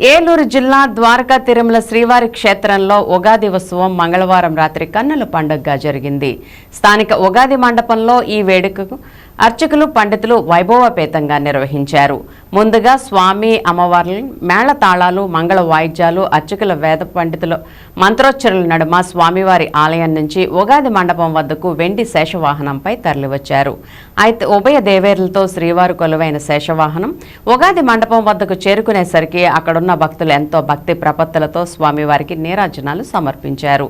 ఏలూరు జిల్లా ద్వారకా తిరుమల శ్రీవారి క్షేత్రంలో ఉగాది ఉత్సవం మంగళవారం రాత్రి కన్నుల పండుగగా జరిగింది. స్థానిక ఉగాది మండపంలో ఈ వేడుకకు అర్చకులు పండితులు వైభవపేతంగా నిర్వహించారు. ముందుగా స్వామి అమ్మవార్లు మేళ తాళాలు మంగళ వాయిద్యాలు అర్చకుల వేద పండితులు మంత్రోచ్చరుల నడుమ స్వామివారి ఆలయం నుంచి ఉగాది మండపం వద్దకు వెండి శేషవాహనంపై తరలివచ్చారు. అయితే ఉభయ దేవేరులతో శ్రీవారు కొలువైన శేషవాహనం ఉగాది మండపం వద్దకు చేరుకునేసరికి అక్కడున్న భక్తులు ఎంతో భక్తి ప్రపత్తులతో స్వామివారికి నీరాజనాలు సమర్పించారు.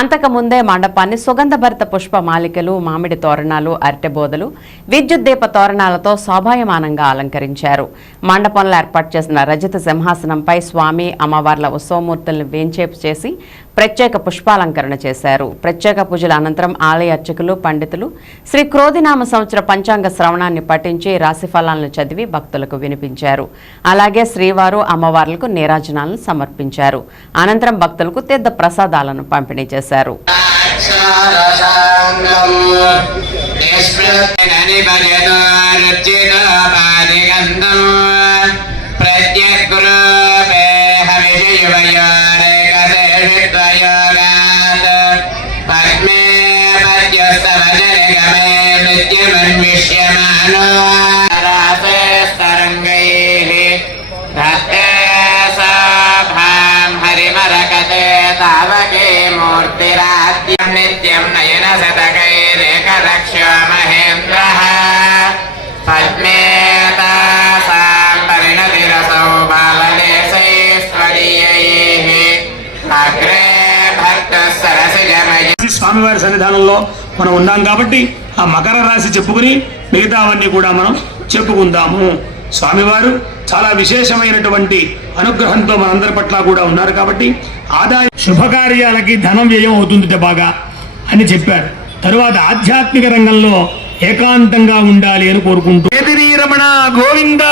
అంతకుముందే మండపాన్ని సుగంధభరిత పుష్పమాలికలు మామిడి తోరణాలు అరటెబోదలు విద్యుత్ దీప తోరణాలతో శోభాయమానంగా అలంకరించారు మండపంలో ఏర్పాటు చేసిన రజత సింహాసనంపై స్వామి అమ్మవార్ల ఉత్సవమూర్తులను వేంచేపు చేసి ప్రత్యేక పుష్పాలంకరణ చేశారు ప్రత్యేక పూజల అనంతరం ఆలయ అర్చకులు పండితులు శ్రీ క్రోధినామ సంవత్సర పంచాంగ శ్రవణాన్ని పఠించి రాశిఫలాలను చదివి భక్తులకు వినిపించారు అలాగే శ్రీవారు అమ్మవార్లకు నీరాజనాలను సమర్పించారు అనంతరం భక్తులకు తీర్థ ప్రసాదాలను పంపిణీ చేశారు పద్మే పద్యస్తవజరగమే నిత్యమన్విష్యమానో రాసేస్తరంగైః రక్తే రాశి స్వామివారి సన్నిధానంలో మనం ఉన్నాం కాబట్టి ఆ మకర రాశి చెప్పుకుని మిగతావన్నీ కూడా మనం చెప్పుకుందాము. స్వామివారు చాలా విశేషమైనటువంటి అనుగ్రహంతో మనందరి పట్ల కూడా ఉన్నారు కాబట్టి ఆదాయ శుభకార్యాలకి ధనం వ్యయం అవుతుంది బాగా అని చెప్పారు. తరువాత ఆధ్యాత్మిక రంగంలో ఏకాంతంగా ఉండాలి అని కోరుకుంటూ. రమణ గోవింద?